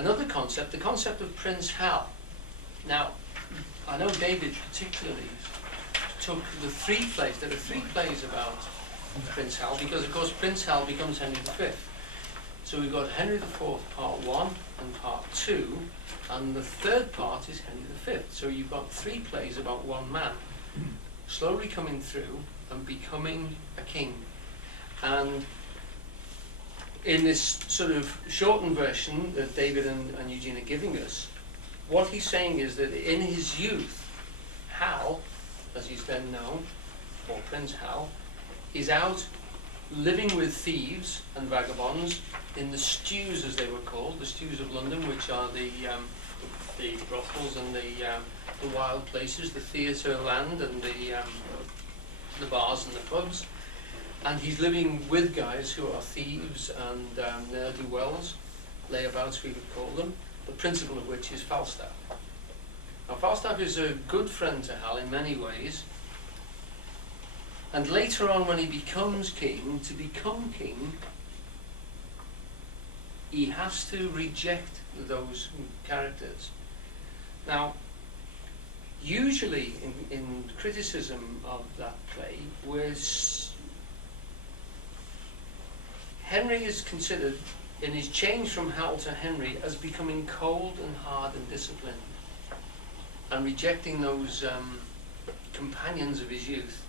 Another concept, the concept of Prince Hal. Now, I know David particularly took the three plays, there are three plays about Prince Hal, because of course Prince Hal becomes Henry V. So we've got Henry IV part 1 and part 2, and the third part is Henry V. So you've got three plays about one man, slowly coming through and becoming a king. And in this sort of shortened version that David and Eugene are giving us, what he's saying is that in his youth, Hal, as he's then known, or Prince Hal, is out living with thieves and vagabonds in the stews, as they were called, the stews of London, which are the brothels and the wild places, the theatre land and the bars and the pubs. And he's living with guys who are thieves and ne'er-do-wells, layabouts we would call them, the principal of which is Falstaff. Now Falstaff is a good friend to Hal in many ways, and later on when he becomes king, to become king, he has to reject those characters. Now, usually in criticism of that play, Henry is considered, in his change from Hal to Henry, as becoming cold and hard and disciplined, and rejecting those companions of his youth.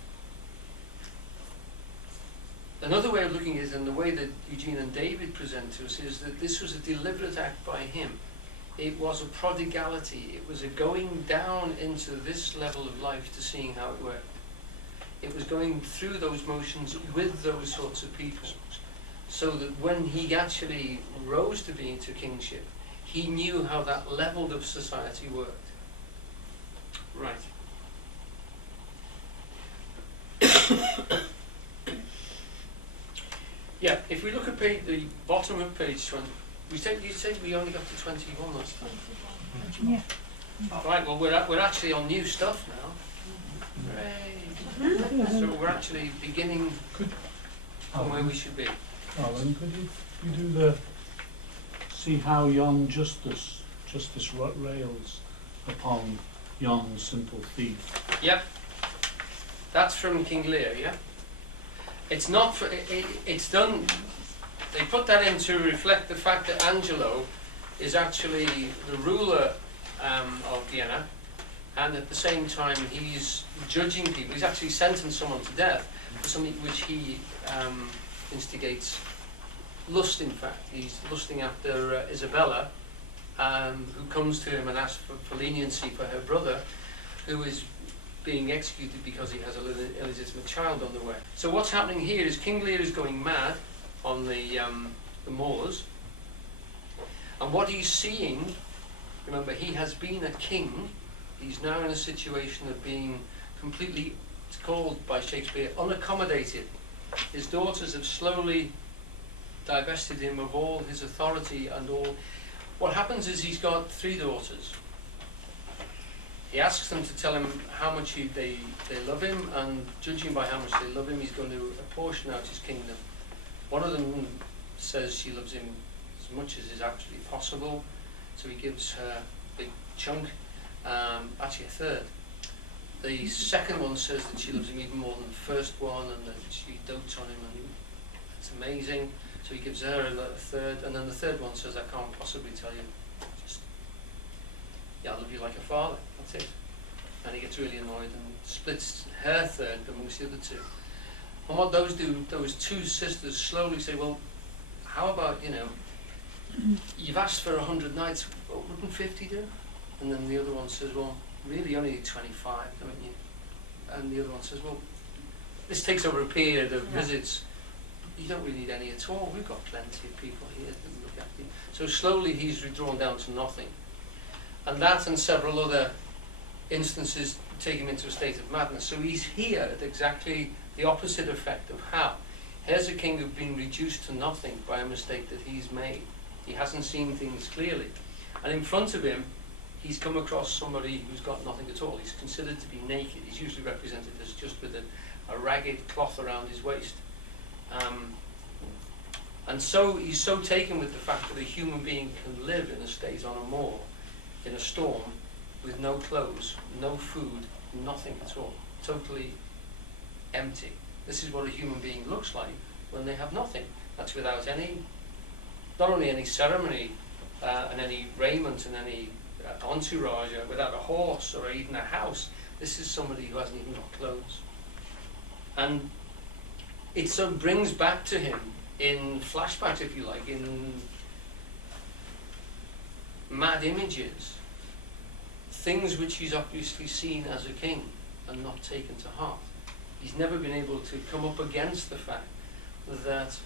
Another way of looking at it, and the way that Eugene and David present to us, is that this was a deliberate act by him. It was a prodigality. It was a going down into this level of life to seeing how it worked. It was going through those motions with those sorts of people, so that when he actually rose to kingship, he knew how that level of society worked. Right. Yeah, if we look at the bottom of page 20, you said we only got to 21 last time. Yeah. Right, well we're actually on new stuff now. Hooray! So we're actually beginning from where we should be. Alan, could you do see how yon justice rails upon yon simple thief? Yep. That's from King Lear, yeah? It's not for, it's done, they put that in to reflect the fact that Angelo is actually the ruler of Vienna, and at the same time he's judging people. He's actually sentenced someone to death for something which he instigates lust, in fact. He's lusting after Isabella, who comes to him and asks for leniency for her brother, who is being executed because he has an illegitimate child on the way. So what's happening here is King Lear is going mad on the moors, and what he's seeing, remember, he has been a king. He's now in a situation of being completely, it's called by Shakespeare, unaccommodated. His daughters have slowly divested him of all his authority and all. What happens is he's got three daughters. He asks them to tell him how much they love him, and judging by how much they love him, he's going to apportion out his kingdom. One of them says she loves him as much as is actually possible, so he gives her a big chunk, actually a third. The second one says that she loves him even more than the first one, and that she dotes on him, and it's amazing, so he gives her a third, and then the third one says, I can't possibly tell you, just, yeah, I love you like a father. That's it. And he gets really annoyed and splits her third amongst the other two. And what those do, those two sisters slowly say, well, how about, you've asked for 100 knights, well, wouldn't 50 do? And then the other one says, well, really you only need 25, don't you? And the other one says, well, this takes over a period of visits. You don't really need any at all. We've got plenty of people here that look after you. So slowly he's withdrawn down to nothing. And that and several other instances take him into a state of madness. So he's here at exactly the opposite effect of Hal. Here's a king who's been reduced to nothing by a mistake that he's made. He hasn't seen things clearly. And in front of him, he's come across somebody who's got nothing at all. He's considered to be naked. He's usually represented as just with a ragged cloth around his waist. And so he's so taken with the fact that a human being can live in a state on a moor, in a storm, with no clothes, no food, nothing at all, totally empty. This is what a human being looks like when they have nothing. That's without any, not only any ceremony and any raiment and any entourage, without a horse or even a house. This is somebody who hasn't even got clothes. And it so brings back to him in flashbacks, if you like, in mad images, things which he's obviously seen as a king and not taken to heart. He's never been able to come up against the fact that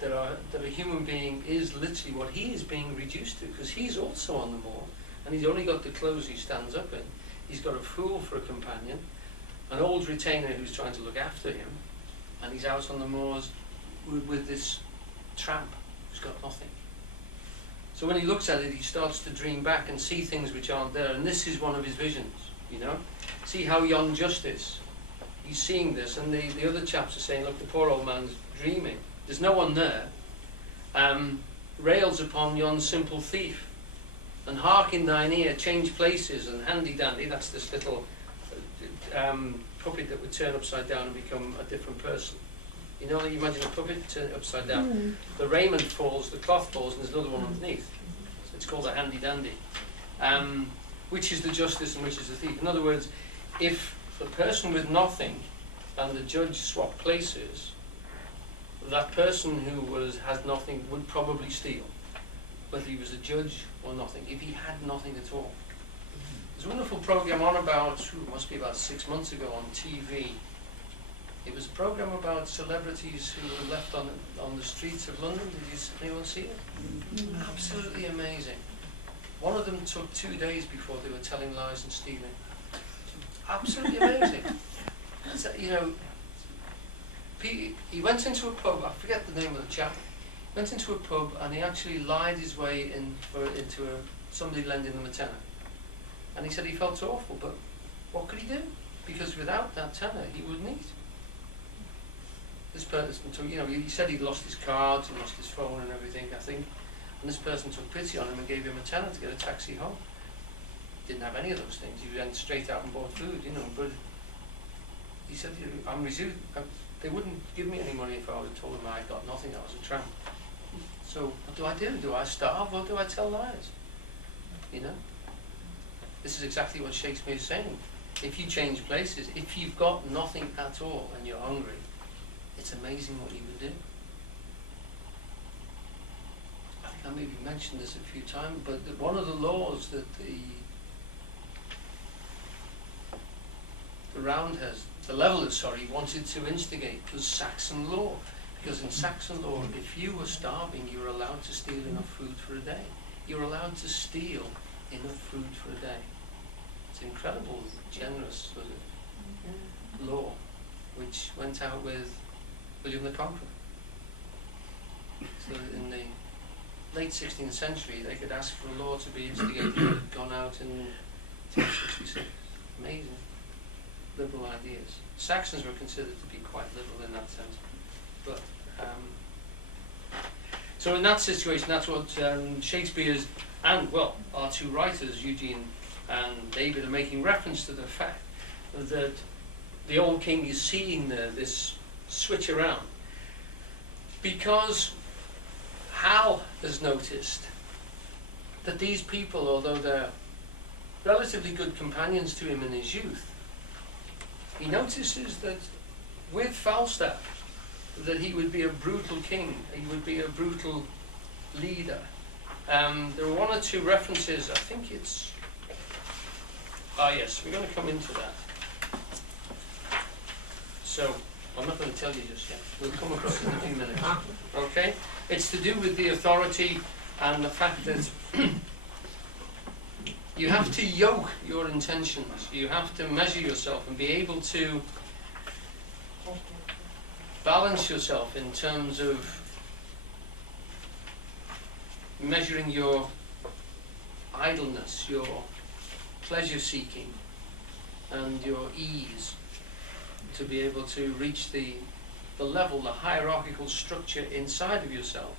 that a human being is literally what he is being reduced to, because he's also on the moor, and he's only got the clothes he stands up in. He's got a fool for a companion, an old retainer who's trying to look after him, and he's out on the moors with this tramp who's got nothing. So when he looks at it, he starts to dream back and see things which aren't there, and this is one of his visions, you know? See how yon justice, he's seeing this, and the other chaps are saying, look, the poor old man's dreaming. There's no one there. Rails upon yon simple thief, and hark in thine ear, change places, and handy-dandy, that's this little puppet that would turn upside down and become a different person. You know, you imagine a puppet turn upside down. The raiment falls, the cloth falls, and there's another one underneath. So it's called a handy-dandy. Which is the justice and which is the thief? In other words, if the person with nothing and the judge swap places, that person who has nothing would probably steal, whether he was a judge or nothing, if he had nothing at all. There's a wonderful program on about, it must be about 6 months ago on TV. It was a program about celebrities who were left on the streets of London. Did anyone see it? Absolutely amazing. One of them took 2 days before they were telling lies and stealing. Absolutely amazing. So, you know, he went into a pub, I forget the name of the chap, went into a pub and he actually lied his way into somebody lending him a tenner. And he said he felt awful, but what could he do? Because without that tenner, he wouldn't eat. This person took, you know, he said he'd lost his cards, he lost his phone and everything, I think. And this person took pity on him and gave him a tenner to get a taxi home. Didn't have any of those things. He went straight out and bought food, you know, but he said, I'm resumed. They wouldn't give me any money if I would have told them I got nothing, I was a tramp. So what do I do? Do I starve or do I tell lies? You know? This is exactly what Shakespeare is saying. If you change places, if you've got nothing at all and you're hungry, it's amazing what you would do. I think I maybe mentioned this a few times, but one of the laws that the Roundheads, the Levellers, wanted to instigate was Saxon law. Because in Saxon law, if you were starving, you were allowed to steal enough food for a day. You were allowed to steal enough food for a day. It's incredible, generous sort of law, which went out with William the Conqueror. So in the late 16th century, they could ask for a law to be instigated that had gone out in 1066. Amazing. Liberal ideas. Saxons were considered to be quite liberal in that sense. But so in that situation, that's what Shakespeare's and, well, our two writers, Eugene and David, are making reference to the fact that the old king is seeing this switch around. Because Hal has noticed that these people, although they're relatively good companions to him in his youth, he notices that with Falstaff, that he would be a brutal king, he would be a brutal leader. There are one or two references, I think it's, yes, we're going to come into that. So, I'm not going to tell you just yet, we'll come across it in a few minutes. Okay? It's to do with the authority and the fact that you have to yoke your intentions, you have to measure yourself and be able to balance yourself in terms of measuring your idleness, your pleasure seeking and your ease, to be able to reach the the level, the hierarchical structure inside of yourself.